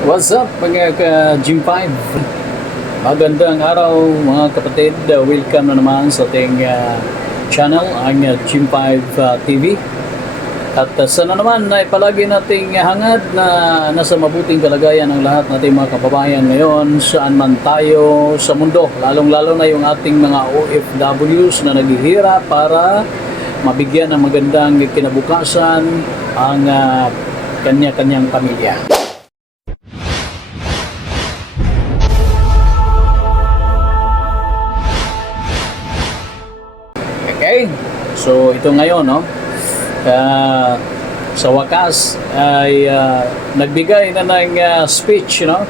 What's up mga ka-Gym 5? Magandang araw mga kapatid. Welcome na naman sa ating channel, ang Gym 5 TV. At sana naman ay palagi nating hangad na nasa mabuting kalagayan ang lahat nating mga kababayan ngayon saan man tayo sa mundo. Lalong-lalo na yung ating mga OFWs na naghihirap para mabigyan ng magandang kinabukasan ang kanya-kanyang pamilya. Okay, so ito ngayon, no? Sa wakas ay nagbigay na ng speech, no?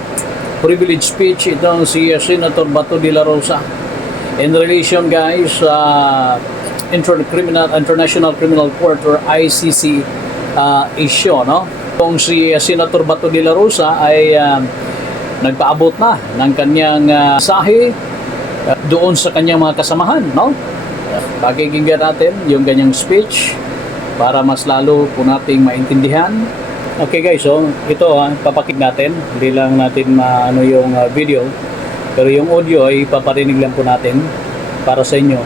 Privilege speech itong si Senator Bato de la Rosa in relation, guys, International Criminal Court or ICC issue, no? Itong si Senator Bato de la Rosa ay nagpaabot na ng kanyang sahi doon sa kanyang mga kasamahan, no? Pakikinggan natin yung ganyang speech para mas lalo po nating maintindihan. Okay guys, so ito papakik natin. Hindi lang natin maano yung video, pero yung audio ay paparinig lang po natin para sa inyo.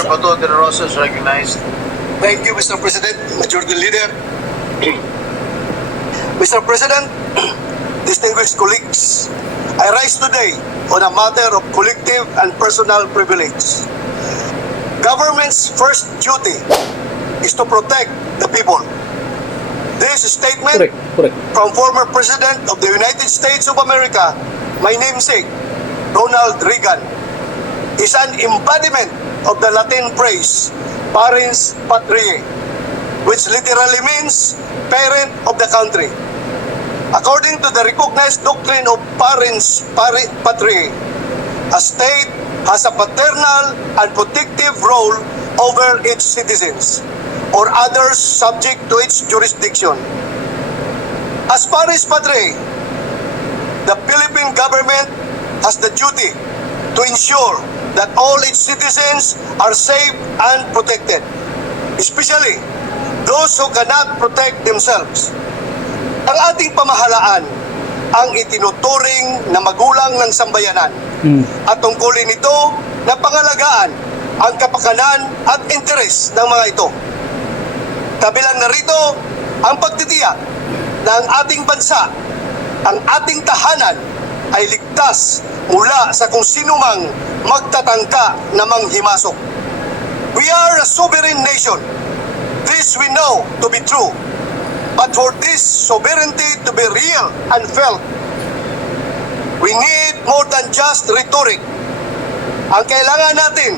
Bato de la Rosa is recognized. Thank you, Mr. President, Majority Leader. Mr. President, distinguished colleagues, I rise today on a matter of collective and personal privilege. Government's first duty is to protect the people. This statement Correct. from former President of the United States of America, my namesake, Ronald Reagan, is an embodiment of the Latin phrase, Parens Patriae, which literally means parent of the country. According to the recognized doctrine of Parens Patriae, a state has a paternal and protective role over its citizens or others subject to its jurisdiction. As Parens Patriae, the Philippine government has the duty to ensure that all its citizens are safe and protected, especially those who cannot protect themselves. Ang ating pamahalaan ang itinuturing na magulang ng sambayanan at tungkulin ito na pangalagaan ang kapakanan at interes ng mga ito. Kabilang narito ang pagtitiyak na ang ating bansa, ang ating tahanan ay ligtas mula sa kung sino mang magtatangka na manghimasok. We are a sovereign nation. This we know to be true. But for this sovereignty to be real and felt, we need more than just rhetoric. Ang kailangan natin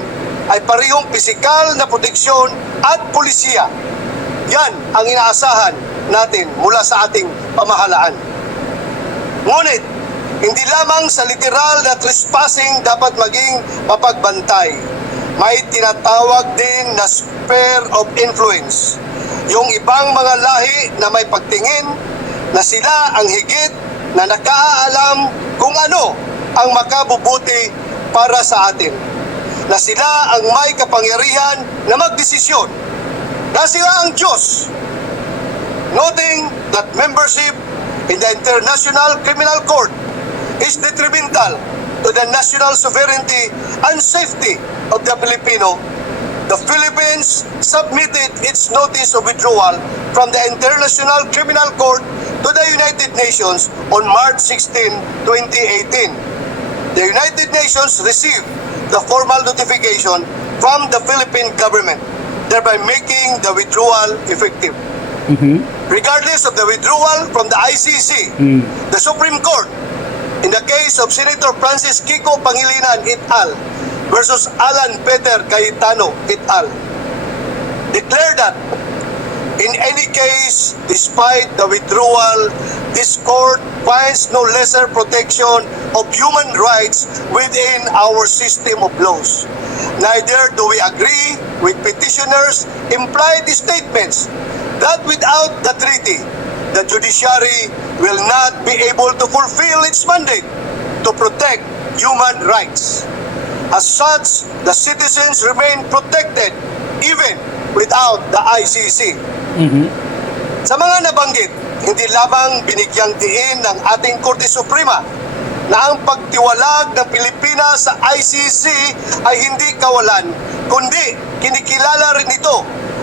ay parehong pisikal na proteksyon at pulisya. Yan ang inaasahan natin mula sa ating pamahalaan. Ngunit, hindi lamang sa literal na trespassing dapat maging mapagbantay. May tinatawag din na sphere of influence. Yung ibang mga lahi na may pagtingin na sila ang higit na nakaalam kung ano ang makabubuti para sa atin. Na sila ang may kapangyarihan na magdesisyon. Na sila ang Diyos. Noting that membership in the International Criminal Court is detrimental to the national sovereignty and safety of the Filipino, the Philippines submitted its notice of withdrawal from the International Criminal Court to the United Nations on March 16, 2018. The United Nations received the formal notification from the Philippine government, thereby making the withdrawal effective. Regardless of the withdrawal from the ICC, the Supreme Court, in the case of Senator Francis Kiko Pangilinan et al. Versus Alan Peter Cayetano et al. Declare that in any case, despite the withdrawal, this court finds no lesser protection of human rights within our system of laws. Neither do we agree with petitioners' implied statements that without the treaty, the judiciary will not be able to fulfill its mandate to protect human rights. As such, the citizens remain protected even without the ICC. Sa mga nabanggit, hindi lamang binigyang diin ng ating Korte Suprema na ang pagtiwalag ng Pilipinas sa ICC ay hindi kawalan, kundi kinikilala rin ito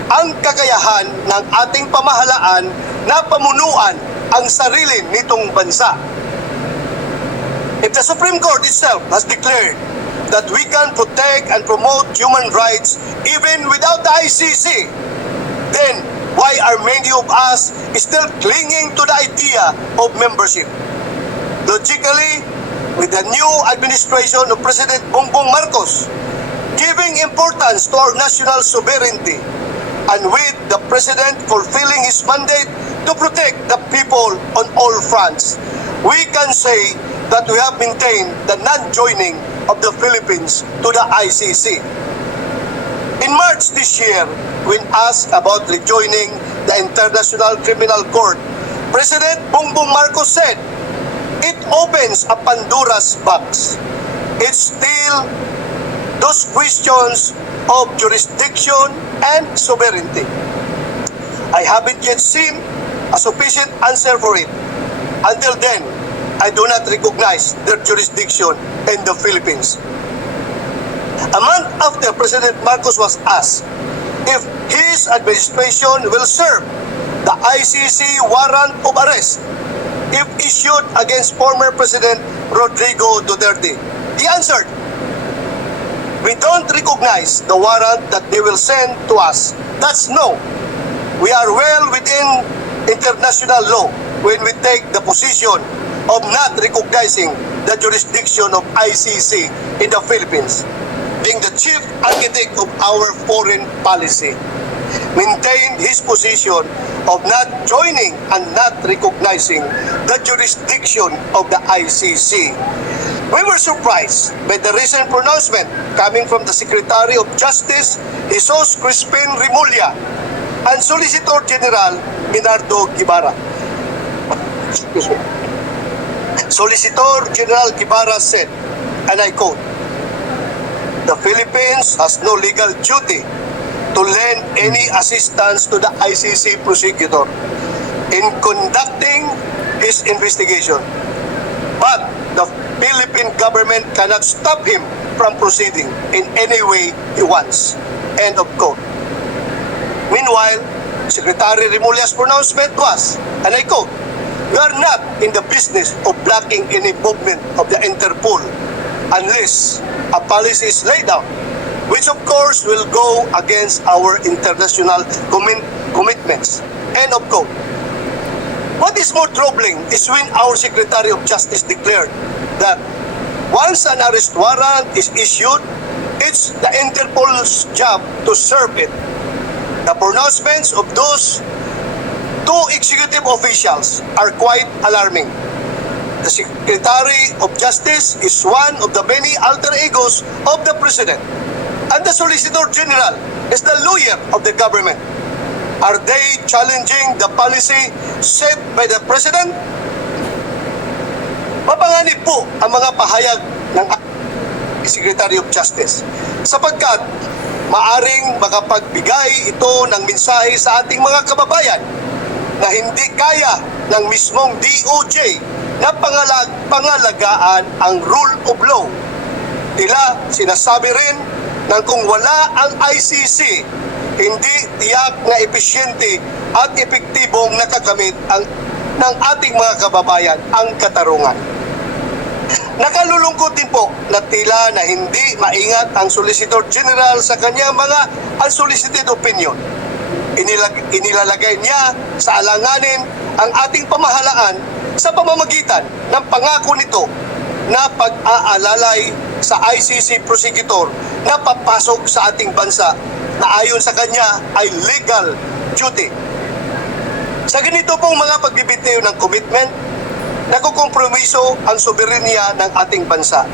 ang kakayahan ng ating pamahalaan na pamunuan ang sarili nitong bansa. If the Supreme Court itself has declared that we can protect and promote human rights even without the ICC, then why are many of us still clinging to the idea of membership? Logically, with the new administration of President Bongbong Marcos giving importance to our national sovereignty, and with the President fulfilling his mandate to protect the people on all fronts, we can say that we have maintained the non-joining of the Philippines to the ICC. In March this year, when asked about rejoining the International Criminal Court, President Bongbong Marcos said, it opens a Pandora's box. It's still those questions of jurisdiction and sovereignty. I haven't yet seen a sufficient answer for it. Until then, I do not recognize their jurisdiction in the Philippines. A month after President Marcos was asked if his administration will serve the ICC warrant of arrest if issued against former President Rodrigo Duterte, he answered, "We don't recognize the warrant that they will send to us. That's no. We are well within international law when we take the position of not recognizing the jurisdiction of ICC in the Philippines, being the chief architect of our foreign policy, maintained his position of not joining and not recognizing the jurisdiction of the ICC. We were surprised by the recent pronouncement coming from the Secretary of Justice, Jesus Crispin Remulla, and Solicitor General Minardo Guevara. Excuse me. Solicitor General Guevara said, and I quote, "The Philippines has no legal duty to lend any assistance to the ICC prosecutor in conducting his investigation. But the Philippine government cannot stop him from proceeding in any way he wants." End of quote. Meanwhile, Secretary Remulla's pronouncement was, and I quote, "We are not in the business of blocking any movement of the Interpol unless a policy is laid out, which of course will go against our international commitments." End of quote. What is more troubling is when our Secretary of Justice declared that once an arrest warrant is issued, it's the Interpol's job to serve it. The pronouncements of those two executive officials are quite alarming. The Secretary of Justice is one of the many alter egos of the President, and the Solicitor General is the lawyer of the government. Are they challenging the policy set by the President? Mapanganib po ang mga pahayag ng Secretary of Justice sapagkat maaring makapagbigay ito ng mensahe sa ating mga kababayan na hindi kaya ng mismong DOJ na pangalagaan ang rule of law. Tila sinasabi rin na kung wala ang ICC, hindi tiyak na epesyente at epektibong nakakamit ng ating mga kababayan ang katarungan. Nakalulungkot din po na tila na hindi maingat ang Solicitor General sa kanyang mga unsolicited opinion. Inilalagay niya sa alanganin ang ating pamahalaan sa pamamagitan ng pangako nito na pag-aalalay sa ICC prosecutor na papasok sa ating bansa na ayon sa kanya ay legal duty. Sa ganito pong mga pagbibitiw ng commitment, nakukompromiso ang soberenya ng ating bansa.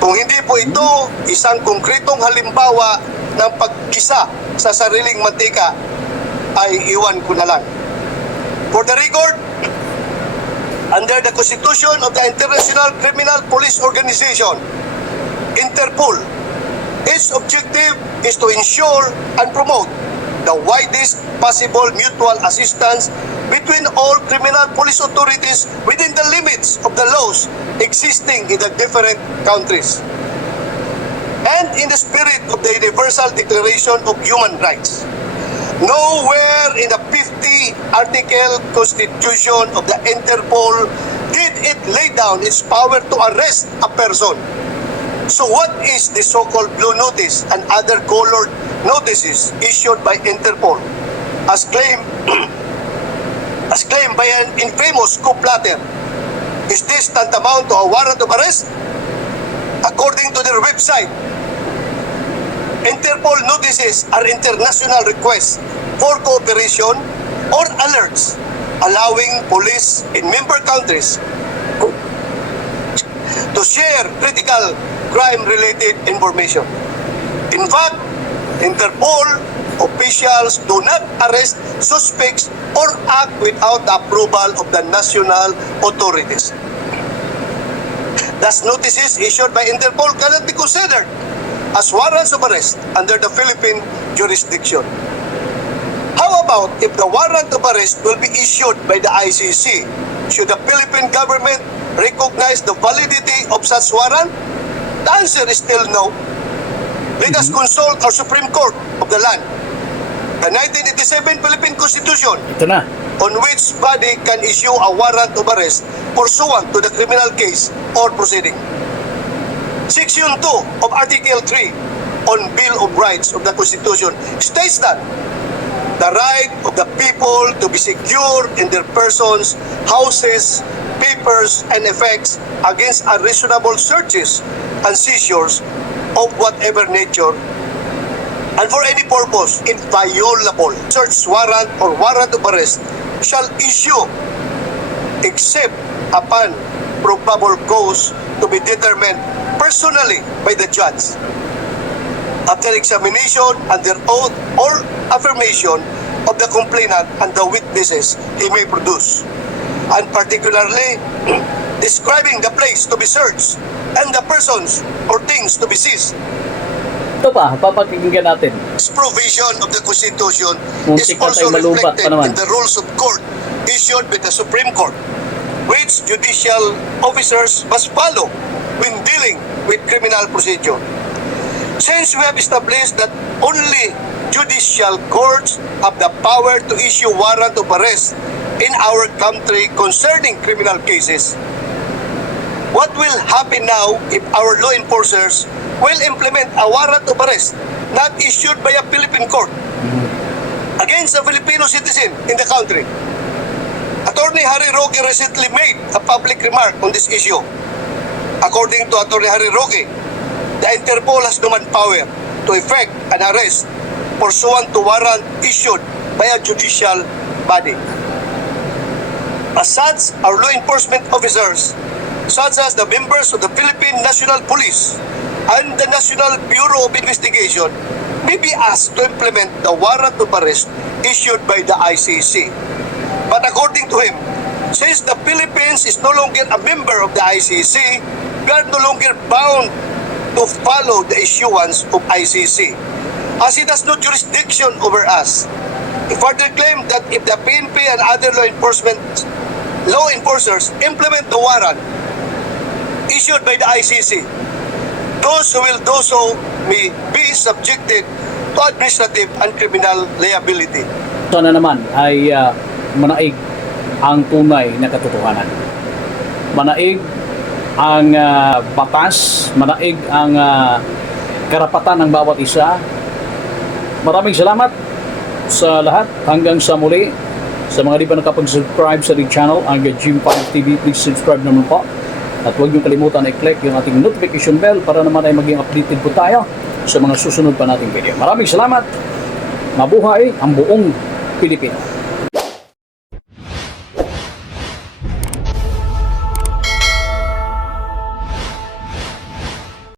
Kung hindi po ito isang konkretong halimbawa ng pagkisa sa sariling mantika, ay iwan ko na lang. For the record, under the Constitution of the International Criminal Police Organization, Interpol, its objective is to ensure and promote the widest possible mutual assistance between all criminal police authorities within the limits of the laws existing in the different countries. And in the spirit of the Universal Declaration of Human Rights, nowhere in the 50-article Constitution of the Interpol did it lay down its power to arrest a person. So what is the so-called blue notice and other colored notices issued by Interpol as claimed by an infamous coup plotter? Is this tantamount to a warrant of arrest? According to their website, Interpol notices are international requests for cooperation or alerts allowing police in member countries to share critical crime-related information. In fact, Interpol officials do not arrest suspects or act without the approval of the national authorities. Thus, notices issued by Interpol cannot be considered as warrants of arrest under the Philippine jurisdiction. How about if the warrant of arrest will be issued by the ICC? Should the Philippine government recognize the validity of such warrant? The answer is still no. Let us consult our Supreme Court of the land, the 1987 Philippine Constitution, Ito na. on which body can issue a warrant of arrest pursuant to the criminal case or proceeding. Section 2 of Article 3 on Bill of Rights of the Constitution states that the right of the people to be secure in their persons, houses, papers, and effects against unreasonable searches and seizures of whatever nature and for any purpose inviolable search warrant or warrant of arrest shall issue except upon probable cause to be determined personally by the judge after examination under oath or affirmation of the complainant and the witnesses he may produce, and particularly describing the place to be searched and the persons or things to be seized. Ito pa, papakinggan natin. This provision of the Constitution is Muntik na also tayo malubat pa reflected naman. in the rules of court issued by the Supreme Court, which judicial officers must follow when dealing with criminal procedure. Since we have established that only judicial courts have the power to issue warrant of arrest in our country concerning criminal cases, what will happen now if our law enforcers will implement a warrant of arrest not issued by a Philippine court against a Filipino citizen in the country? Attorney Harry Roque recently made a public remark on this issue. According to Attorney Harry Roque, the Interpol has no manpower to effect an arrest pursuant to warrant issued by a judicial body. As such, our law enforcement officers, such as the members of the Philippine National Police and the National Bureau of Investigation, may be asked to implement the warrant of arrest issued by the ICC. But according to him, since the Philippines is no longer a member of the ICC, we are no longer bound to follow the issuance of ICC, as it has no jurisdiction over us. He further claimed that if the PNP and other law enforcers implement the warrant issued by the ICC, those who will do so may be subjected to administrative and criminal liability. Sana naman ay manaig ang tunay na katotohanan. Manaig ang batas, manaig ang karapatan ng bawat isa. Maraming salamat sa lahat. Hanggang sa muli. Sa mga di pa nakapag-subscribe sa ating channel, ang Jim5 TV, please subscribe naman po. At huwag niyo kalimutan i-click yung ating notification bell para naman ay maging updated po tayo sa mga susunod pa nating video. Maraming salamat. Mabuhay ang buong Pilipino.